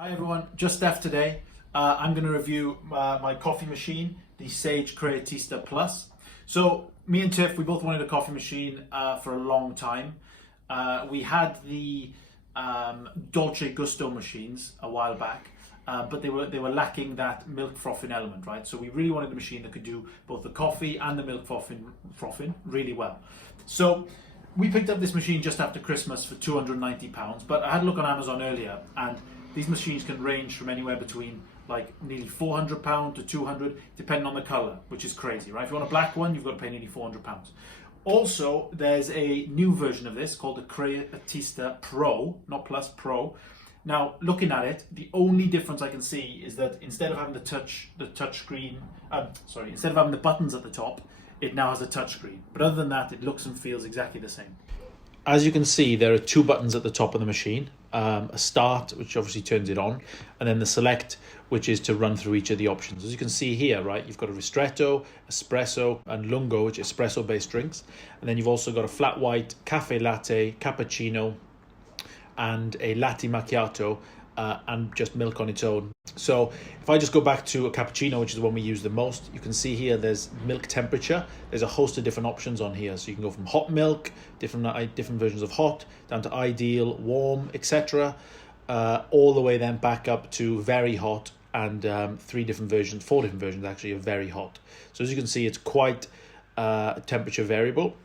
Hi everyone, just Steph today. I'm going to review my coffee machine, the Sage Creatista Plus. So me and Tiff, we both wanted a coffee machine for a long time. We had the Dolce Gusto machines a while back, but they were lacking that milk frothing element, right? So we really wanted a machine that could do both the coffee and the milk frothing really well. So we picked up this machine just after Christmas for £290, but I had a look on Amazon earlier, and these machines can range from anywhere between like nearly £400 to 200, depending on the color, which is crazy, right? If you want a black one, you've got to pay nearly £400. Also, there's a new version of this called the Creatista Pro, not Plus, Pro. Now, looking at it, the only difference I can see is that instead of having instead of having the buttons at the top, it now has a touch screen. But other than that, it looks and feels exactly the same. As you can see, there are two buttons at the top of the machine. A start, which obviously turns it on, and then the select, which is to run through each of the options. As you can see here, right, you've got a ristretto, espresso, and lungo, which is espresso-based drinks. And then you've also got a flat white, cafe latte, cappuccino, and a latte macchiato, and just milk on its own. So if I just go back to a cappuccino, which is the one we use the most, you can see here there's milk temperature. There's a host of different options on here. So you can go from hot milk, different versions of hot, down to ideal, warm, etc. All the way then back up to very hot, and four different versions actually of very hot. So as you can see, it's quite temperature variable.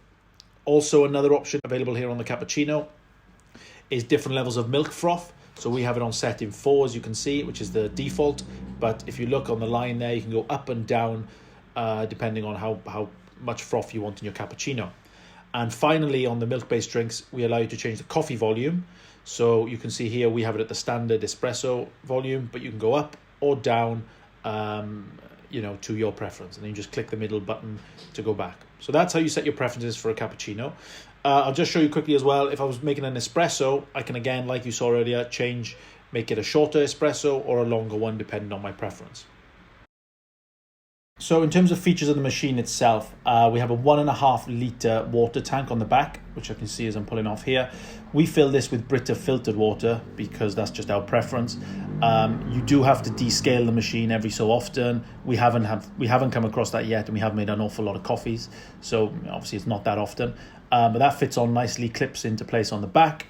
Also, another option available here on the cappuccino is different levels of milk froth. So we have it on setting 4, as you can see, which is the default. But if you look on the line there, you can go up and down depending on how much froth you want in your cappuccino. And finally, on the milk-based drinks, we allow you to change the coffee volume. So you can see here we have it at the standard espresso volume, but you can go up or down, to your preference. And then you just click the middle button to go back. So that's how you set your preferences for a cappuccino. I'll just show you quickly as well. If I was making an espresso, I can, again, like you saw earlier, make it a shorter espresso or a longer one, depending on my preference. So in terms of features of the machine itself, we have a 1.5 litre water tank on the back, which I can see as I'm pulling off here. We fill this with Brita filtered water because that's just our preference. You do have to descale the machine every so often. We haven't come across that yet, and we have made an awful lot of coffees, so obviously it's not that often. But that fits on nicely, clips into place on the back.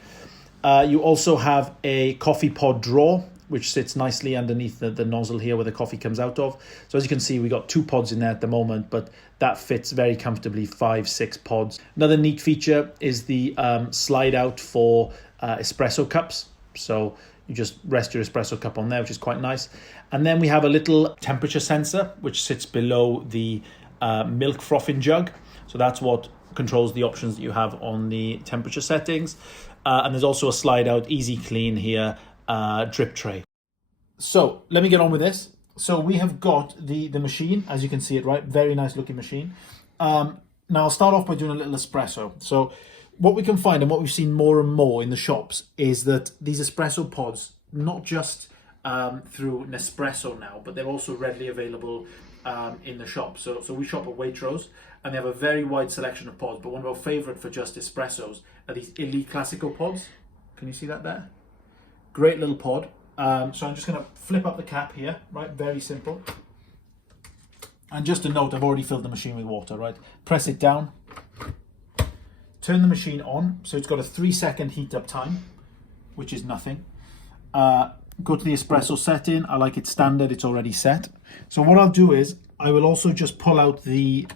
You also have a coffee pod drawer, which sits nicely underneath the nozzle here where the coffee comes out of. So as you can see, we got 2 pods in there at the moment, but that fits very comfortably 5-6 pods. Another neat feature is the slide out for espresso cups. So you just rest your espresso cup on there, which is quite nice. And then we have a little temperature sensor, which sits below the milk frothing jug. So that's what controls the options that you have on the temperature settings. And there's also a slide out easy clean here drip tray. So let me get on with this. So we have got the machine, as you can see it, right? Very nice looking machine. Now I'll start off by doing a little espresso. So what we can find, and what we've seen more and more in the shops, is that these espresso pods, not just through Nespresso now, but they're also readily available in the shop. So we shop at Waitrose, and they have a very wide selection of pods, but one of our favorite for just espressos are these Illy Classico pods. Can you see that there? Great little pod. So I'm just going to flip up the cap here, right? Very simple. And just a note, I've already filled the machine with water, right? Press it down. Turn the machine on. So it's got a 3-second heat up time, which is nothing. Go to the espresso setting. I like it standard. It's already set. So what I'll do is I will also just pull out the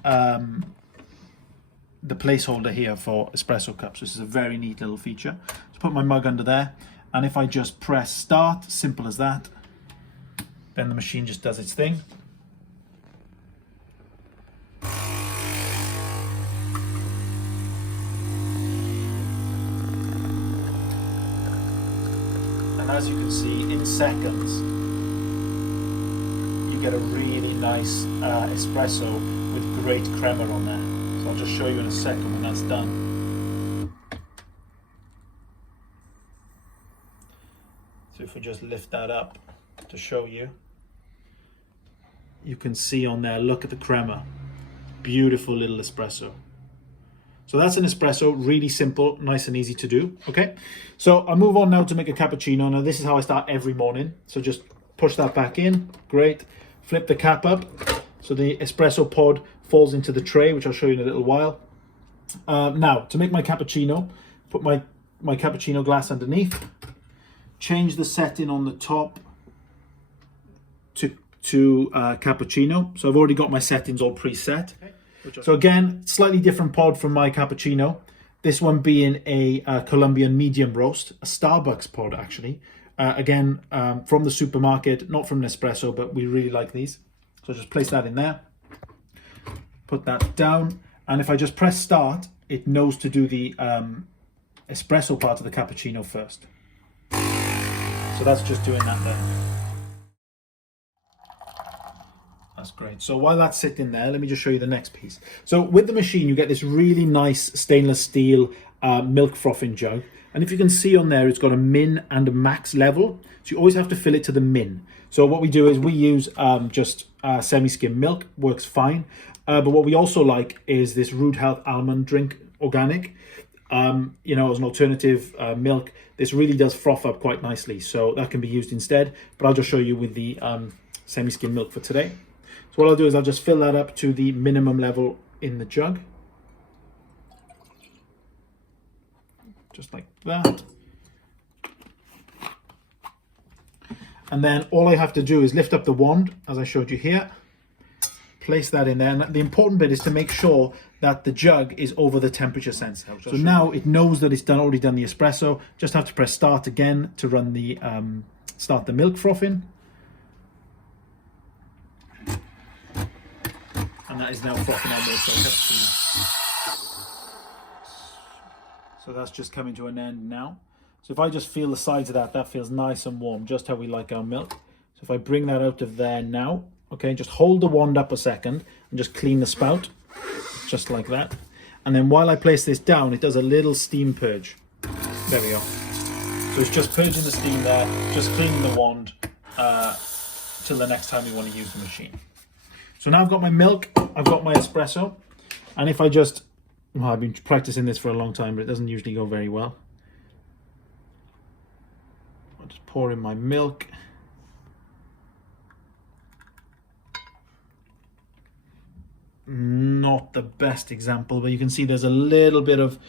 placeholder here for espresso cups. This is a very neat little feature. Just put my mug under there. And if I just press start, simple as that, then the machine just does its thing. And as you can see, in seconds, you get a really nice espresso with great crema on there. So I'll just show you in a second when that's done. So if we just lift that up to show you, you can see on there, look at the crema. Beautiful little espresso. So that's an espresso, really simple, nice and easy to do, okay? So I'll move on now to make a cappuccino. Now this is how I start every morning. So just push that back in, great. Flip the cap up, so the espresso pod falls into the tray, which I'll show you in a little while. Now, to make my cappuccino, put my cappuccino glass underneath, change the setting on the top to cappuccino. So I've already got my settings all preset. So again, slightly different pod from my cappuccino. This one being a Colombian medium roast, a Starbucks pod actually. Again, from the supermarket, not from Nespresso, but we really like these. So just place that in there, put that down. And if I just press start, it knows to do the espresso part of the cappuccino first. So that's just doing that there. That's great. So while that's sitting there, let me just show you the next piece. So with the machine, you get this really nice stainless steel milk frothing jug. And if you can see on there, it's got a min and a max level. So you always have to fill it to the min. So what we do is we use just semi-skim milk, works fine. But what we also like is this Root Health Almond Drink Organic. You know, as an alternative milk, this really does froth up quite nicely. So that can be used instead. But I'll just show you with the semi-skim milk for today. So what I'll do is I'll just fill that up to the minimum level in the jug. Just like that. And then all I have to do is lift up the wand, as I showed you here. Place that in there. And the important bit is to make sure that the jug is over the temperature sensor. So now it knows that it's already done the espresso. Just have to press start again to run the start the milk frothing. And that is now frothing our milk cappuccino. So that's just coming to an end now. So if I just feel the sides of that, that feels nice and warm, just how we like our milk. So if I bring that out of there now, okay, just hold the wand up a second and just clean the spout, just like that. And then while I place this down, it does a little steam purge. There we go. So it's just purging the steam there, just cleaning the wand till the next time we want to use the machine. So now I've got my milk, I've got my espresso, and if I just, well, I've been practicing this for a long time, but it doesn't usually go very well. I'll just pour in my milk. Not the best example, but you can see there's a little bit of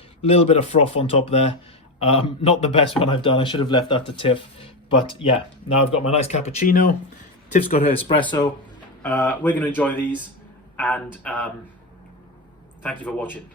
froth on top there. Not the best one I've done. I should have left that to Tiff. But yeah, now I've got my nice cappuccino. Tiff's got her espresso. We're going to enjoy these, and thank you for watching.